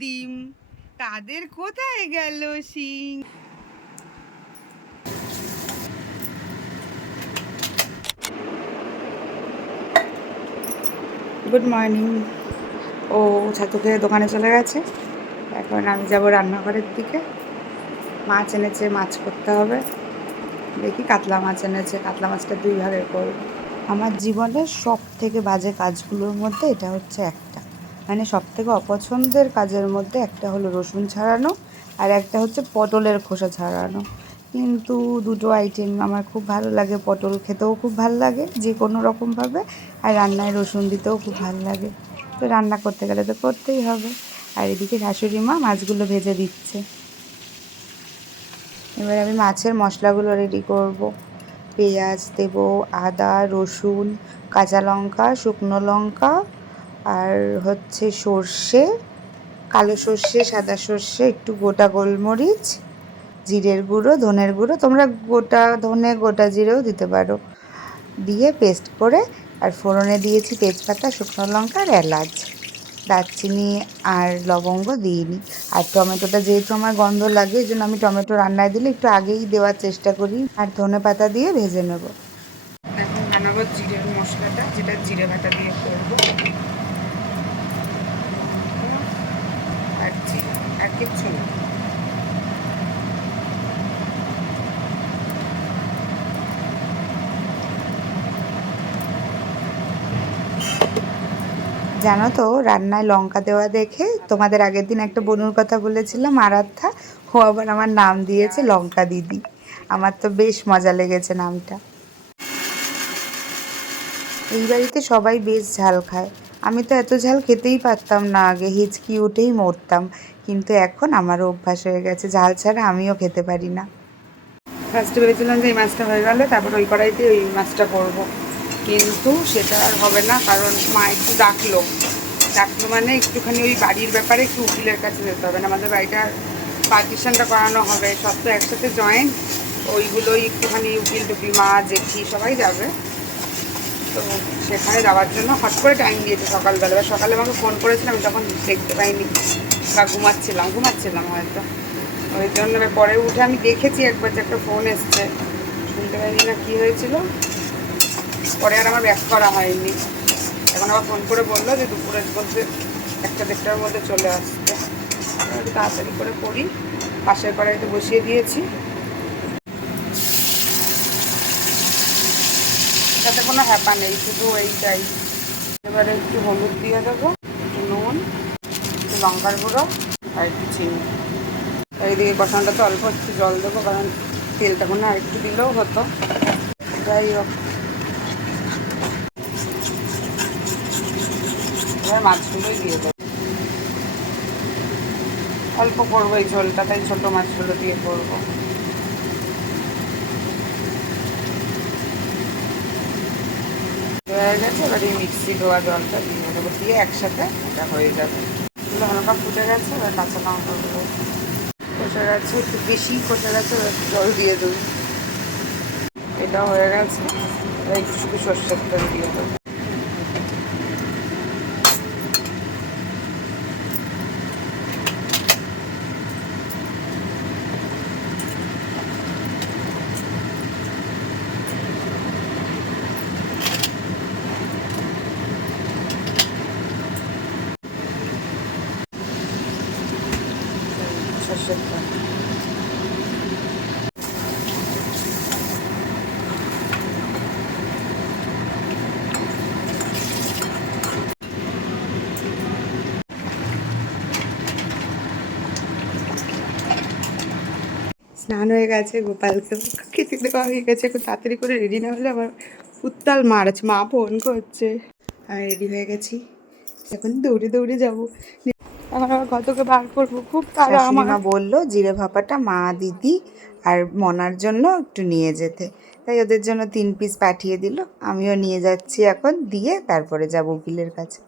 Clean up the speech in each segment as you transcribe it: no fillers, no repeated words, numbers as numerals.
ডিম, তাদের কোথায় গেল শিং? Good morning. ও ছাতুকে দোকানে চলে গেছে, এখন আমি যাব রান্নাঘরের দিকে। মাছ এনেছে, মাছ করতে হবে। দেখি কাতলা মাছ এনেছে, কাতলা মাছটা 2 ভাগে করব। আমার জীবনের সব থেকে বাজে কাজগুলোর মধ্যে এটা হচ্ছে একটা, মানে সব থেকে অপছন্দের কাজের মধ্যে একটা হলো রসুন ছাড়ানো, আর একটা হচ্ছে পটলের খোসা ছাড়ানো। কিন্তু দুটো আইটেম আমার খুব ভালো লাগে, পটল খেতেও খুব ভালো লাগে যে কোনো রকমভাবে, আর রান্নায় রসুন দিতেও খুব ভালো লাগে। তো রান্না করতে গেলে তো করতেই হবে। আর এদিকে শাশুড়ি মা মাছগুলো ভেজে দিচ্ছে। এবার আমি মাছের মশলাগুলো রেডি করব। পেঁয়াজ দেব, আদা, রসুন, কাঁচা লঙ্কা, শুকনো লঙ্কা, আর হচ্ছে সর্ষে, কালো সর্ষে, সাদা সর্ষে, একটু গোটা গোলমরিচ, জিরের গুঁড়ো, ধনের গুঁড়ো, তোমরা গোটা ধনে গোটা জিরেও দিতে পারো, দিয়ে পেস্ট করে, আর ফোড়নে দিয়েছি তেজপাতা, শুকনো লঙ্কা আর এলাচ, দারচিনি আর লবঙ্গ দিইনি। আর টমেটোটা যেহেতু আমার গন্ধ লাগে, এই জন্য আমি টমেটো রান্নায় দিলে একটু আগেই দেওয়ার চেষ্টা করি, আর ধনে পাতা দিয়ে ভেজে নেব। এখন বানাবো জিরের মশলাটা, যেটা জিরে বাটা দিয়ে করবো। আর জিরে, আর কিচ্ছু না। জানো তো, রান্নায় লঙ্কা দেওয়া দেখে তোমাদের আগের দিন একটা বনুর কথা বলেছিলাম, আরাধ্যা, ও আবার আমার নাম দিয়েছে লঙ্কা দিদি। আমার তো বেশ মজা লেগেছে নামটা। এই বাড়িতে সবাই বেশ ঝাল খায়। আমি তো এত ঝাল খেতেই পারতাম না আগে, হিচকি উঠেই মরতাম। কিন্তু এখন আমারও অভ্যাস হয়ে গেছে, ঝাল ছাড়া আমিও খেতে পারি না। ফার্স্টে ভেবেছিলাম যে এই মাছটা হয়ে গেলে তারপর ওই কড়াইতে ওই মাছটা করব, কিন্তু সেটা আর হবে না, কারণ মা একটু ডাকলো মানে একটুখানি ওই বাড়ির ব্যাপারে একটু উকিলের কাছে যেতে হবে না, আমাদের বাড়িটার পার্টিশনটা করানো হবে, সব তো একসাথে জয়েন্ট, ওইগুলোই একটুখানি উকিল টুকিল, মা জেঠি সবাই যাবে। তো সেখানে যাওয়ার জন্য হট করে টাইম দিয়েছে সকালবেলা। এবার সকালে আমাকে ফোন করেছিলাম, আমি তখন দেখতে পাইনি বা ঘুমাচ্ছিলাম হয়তো, ওই জন্য এবার পরে উঠে আমি দেখেছি একবার যে একটা ফোন এসছে, শুনতে পাইনি না কী হয়েছিল, পরে আর আমার ব্যাক করা হয়নি। এখন আবার ফোন করে বললো যে দুপুরের মধ্যে 1-1:30টার মধ্যে চলে আসতে। একটু তাড়াতাড়ি করে করি, পাশের কড়াইতে বসিয়ে দিয়েছি, তাতে কোনো হ্যাপা নেই, শুধু এইটাই। এবারে একটু হলুদ দিয়ে দেবো, একটু নুন, একটু লঙ্কার গুঁড়ো আর একটু চিনি। আর এইদিকে কষানোটাতে অল্প একটু জল দেবো, কারণ তেলটা কোনো আর একটু দিলেও হতো। যাই হোক, এবার মাছগুলোই দিয়ে দেবো। অল্প করবো এই ঝোলটা, তাই ছোটো মাছগুলো দিয়ে করবো। হয়ে গেছে, এবার এই মিক্সি ধোয়া জলটা দিয়ে দেবো, দিয়ে একসাথে এটা হয়ে যাবে। এগুলো হালকা ফুটে গেছে, এবার কাঁচা লঙ্কাগুলো কষে গেছে, একটু বেশি কষে গেছে, এবার জল দিয়ে দেবো। এটা হয়ে গেছে, এবার একটু শুধু সর্ষের তেল দিয়ে দেবো। সর্ষের তেল স্নান হয়ে গেছে, গোপালকে খেতে দেওয়া হয়ে গেছে, এখন তাড়াতাড়ি করে রেডি না হলে আমার উত্তাল মার আছে, মা ফোন করছে। আমি রেডি হয়ে গেছি, এখন দৌড়ে দৌড়ে যাবো, এখন আবার কতকে বার করবো, খুব তাড়া আমার। মা বললো জিরে ভাপাটা মা, দিদি আর মনার জন্য একটু নিয়ে যেতে, তাই ওদের জন্য 3 পিস পাঠিয়ে দিল। আমিও নিয়ে যাচ্ছি এখন, দিয়ে তারপরে যাবো উকিলের কাছে।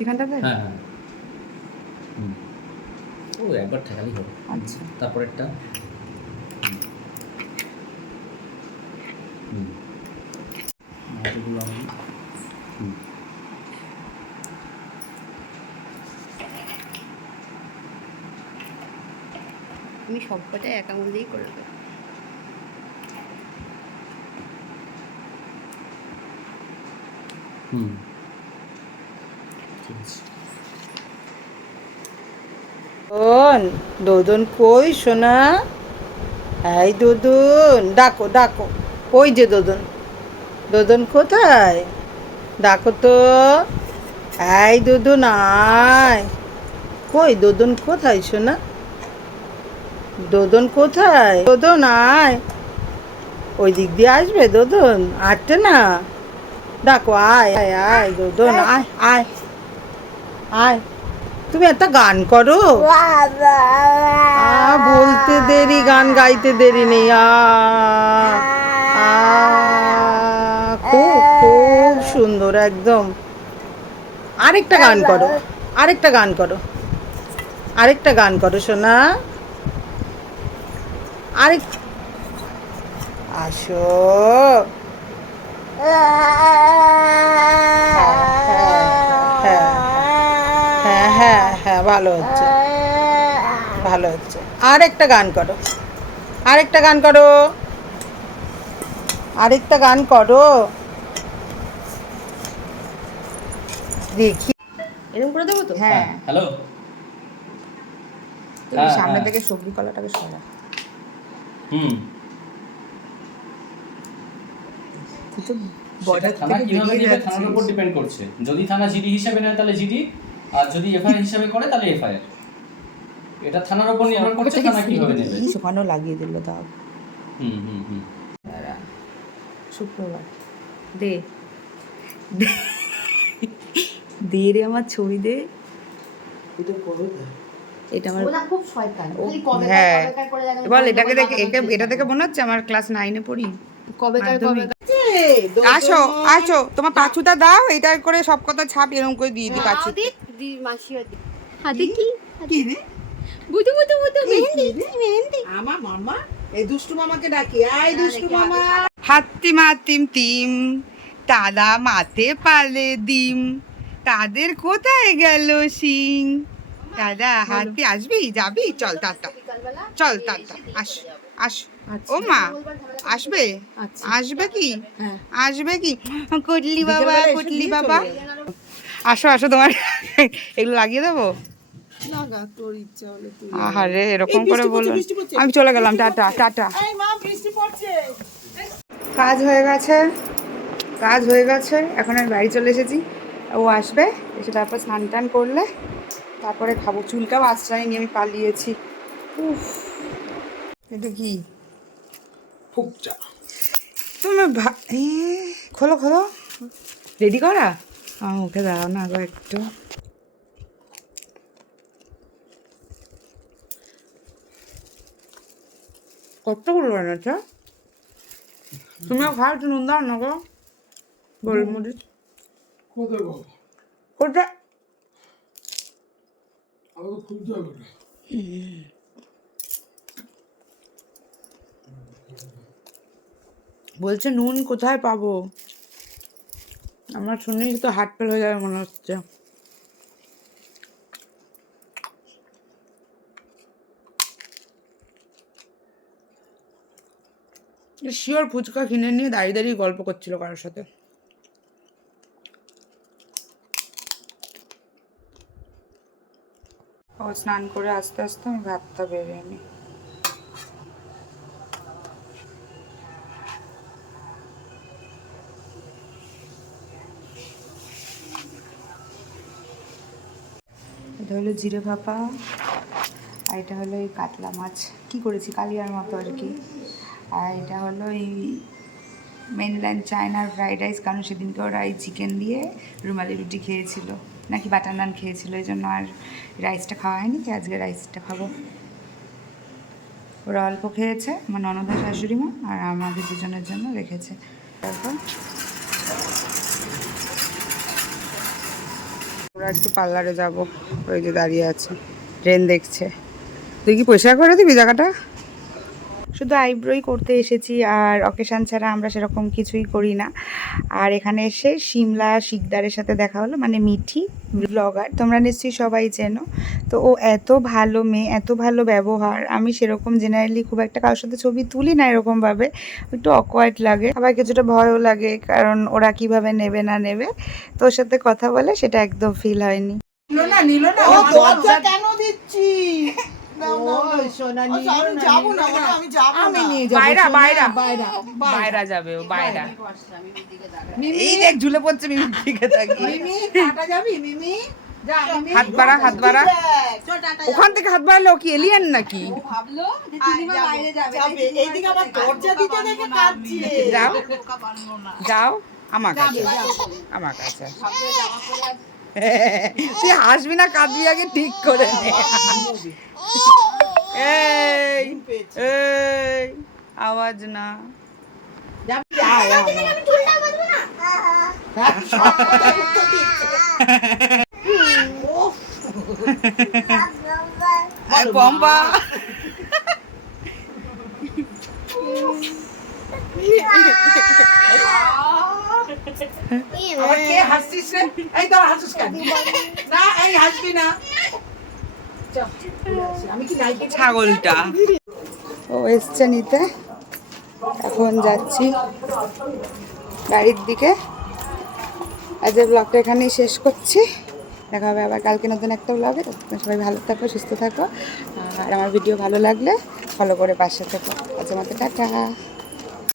এখানটাতে হ্যাঁ হ্যাঁ ও একবার ঠেকালেই হবে। আচ্ছা, তারপরেরটা এতগুলো আমি আমি সব কটা এক আঙুল দিয়েই করে দেবো। হুম, ঠিক আছে। দোদন কই সোনা? এই দোদন, ডাকো ডাকো। ওই যে দোদন, দোদন কোথায়? ডাকো তো। এই দোদন আয়। কই দোদন কোথায় সোনা? দোদন কোথায়? দোদন আয়। ওই দিক দিয়ে আসবে দোদন, আটটে না। ডাকো আয় আয় আয় দোদন আয় আয় আয়। তুমি একটা গান করো। বলতে দেরি, গান গাইতে দেরি নেই। খুব খুব সুন্দর একদম। আরেকটা গান করো, আরেকটা গান করো, আরেকটা গান করো সোনা। আরেক আসো। হ্যাঁ হ্যাঁ হ্যাঁ, ভালো হচ্ছে, ভালো হচ্ছে। আরেকটা গান করো, আরেকটা গান করো, আরেকটা গান করো দেখি। এরকম করে দেবো তো? হ্যাঁ, হ্যালো। তুই হ্যাঁ, সামনে হ্যাঁ। থেকে সবজি কলাটাকে সরা। হুম। তুই তো সেটা বর্ডার থানা থেকে কিভাবে বেরিয়ে নেবে থানার উপর যাচ্ছিস। ডিপেন্ড করছে। যদি থানা জিডি হিসেবে নেয় তাহলে জিডি, আর যদি এফআইআর হিসেবে করে তাহলে এফআইআর। এটা থানার উপর নির্ভর করছে থানা কিভাবে নেবে। ওখানেও লাগিয়ে দিল দাও। হুম হুম হুম। দাঁড়া, শুক্রবার দে দে দে রে আমার ছবি দে। এটা আমার ও না খুব শয়তান, খালি হ্যাঁ কবেকার করে জানো। বল, এটাকে দেখে এটা দেখে মনে হচ্ছে আমার ক্লাস 9-এ পড়ি। কবেকার মাধ্যমিক। কবেকার। আসো আসো, তোমার পাঁচুটা দাও, এটা করে সব কথা ছাপ এরকম করে দিয়ে দি পাঁচু। দি মাসি হাতে কি? কি রে? বুদু বুদু বুদু মেহেন্দি মেহেন্দি। আমার মামা, এই দুষ্টু মামাকে ডাকি। এই দুষ্টু মামা। হাত্তি মাতিম তিম, তারা মাতে পালে ডিম, তাদের কোথায় গেল সিং। দাদা হাতি আসবি যাবি? চল টাটা, চল টাটা, আস আস। ও মা আসবে, আসবে কি? আসবে কি? কুটলি বাবা, কুটলি বাবা। আসো আসো, তোমার এগুলো লাগিয়ে দেবো। লাগা, তোর ইচ্ছা হলে তুই। আহারে এরকম এই করে বৃষ্টি পড়ছে, বলুন। বৃষ্টি পড়ছে। আমি চলে গেলাম, টাটা টাটা। এই মা, বৃষ্টি পড়ছে। কাজ হয়ে গেছে, কাজ হয়ে গেছে, এখন আমি বাড়ি চলে এসেছি। ও আসবে, এসে তারপর স্নান টান করলে তারপরে খাবো। চুলটাও আশ্রয় নিয়ে আমি পালিয়েছি। উফ, এটা কি? ফুকচা। তুমি খোলো খোলো, রেডি করা। আমার মুখে দাঁড়াও না গো একটু। কতগুলো বানাচ্ছ? তুমিও খাও, একটু নুন দাও না গো, গোলমরিচ। কোথায় গো? কোথায়? আমাকে খুলতে হবে ওটা। বলছে নুন কোথায় পাবো? আমার শুনেই তো হার্ট ফেল হয়ে যাবে মনে হচ্ছে। শিওর ফুচকা কিনে নিয়ে দাঁড়িয়ে দাঁড়িয়ে গল্প করছিল কারোর সাথে। ও স্নান করে আস্তে আস্তে আমি ভাতটা বেরিয়ে নিই। এটা হলো জিরে ভাপা, আর এটা হলো এই কাতলা মাছ কি করেছি কালিয়ার মতো আর কি। আর এটা হলো এই মেনল্যান্ড চায়নার ফ্রাইড রাইস, কারণ সেদিনকে ওরা এই চিকেন দিয়ে রুমালি রুটি খেয়েছিল, নাকি বাটার নান খেয়েছিল, এই জন্য আর রাইসটা খাওয়া হয়নি, তাই আজকে রাইসটা খাবো। ওরা অল্প খেয়েছে, আমার ননদের শাশুড়ি মা, আর আমাদের দুজনের জন্য রেখেছে। তারপর ওরা একটু পার্লারে যাব, ওই যে দাঁড়িয়ে আছে ট্রেন দেখছে। তুই কি পরিষ্কার করে দিবি জায়গাটা? শুধু আইব্রোই করতে এসেছি, আর অকেশান ছাড়া আমরা সেরকম কিছুই করি না। আর এখানে এসে শিমলা শিকদারের সাথে দেখা হলো, মানে মিঠি ব্লগার, তোমরা নিশ্চয়ই সবাই চেনো। তো ও এত ভালো মেয়ে, এত ভালো ব্যবহার। আমি সেরকম জেনারেলি খুব একটা কারোর সাথে ছবি তুলি না এরকমভাবে, একটু অকওয়ার্ড লাগে, আবার কিছুটা ভয়ও লাগে, কারণ ওরা কিভাবে নেবে না নেবে। তো ওর সাথে কথা বলে সেটা একদম ফিল হয়নি। নিল না ও আমার দরজা বাচ্চা- কেন দিচ্ছি? ওই সোনা নিল না, আমি যাব না, নিল আমি যাব না। আমি নিয়ে যাবো বাইরা, সোনা, বাইরা। বাইরা বাইরা যাবে ও, বাইরা। মিমি এই দেখ ঝুলে পড়ছে মিমির দিকে তাকিয়ে। মিমি টাটা যাবি মিমি? যা মিমি হাত বাড়া, হাত বাড়া। দেখ, ওখান থেকে হাত বাড়ালে ও কি এলিয়েন নাকি? যাবে। এইদিকে আবার দরজা দিতে দেখে কাঁদছে। যাও যাও আমার কাছে, আমার কাছে। তুই হাসবি না কাঁদবি আগে ঠিক করে নে। এই এই আওয়াজ না। যাবি? আয়, আয়, আর পম্পা আবার কে হাসছিস রে? এই তো হাসিস কেন? না এই হাসবি না। চল, ঘুরে আসি। আমি কি নাইকে ছাগলটা ও এসছে নিতে, এখন যাচ্ছি বাড়ির দিকে। আজ এই ব্লগটা এখানেই শেষ করছি, দেখা হবে আবার কালকে নতুন একটা ব্লগে। সবাই ভালো থাকো, সুস্থ থাকো, আর আমার ভিডিও ভালো লাগলে ফলো করে পাশে থেকো। আজ আমাকে টাটা।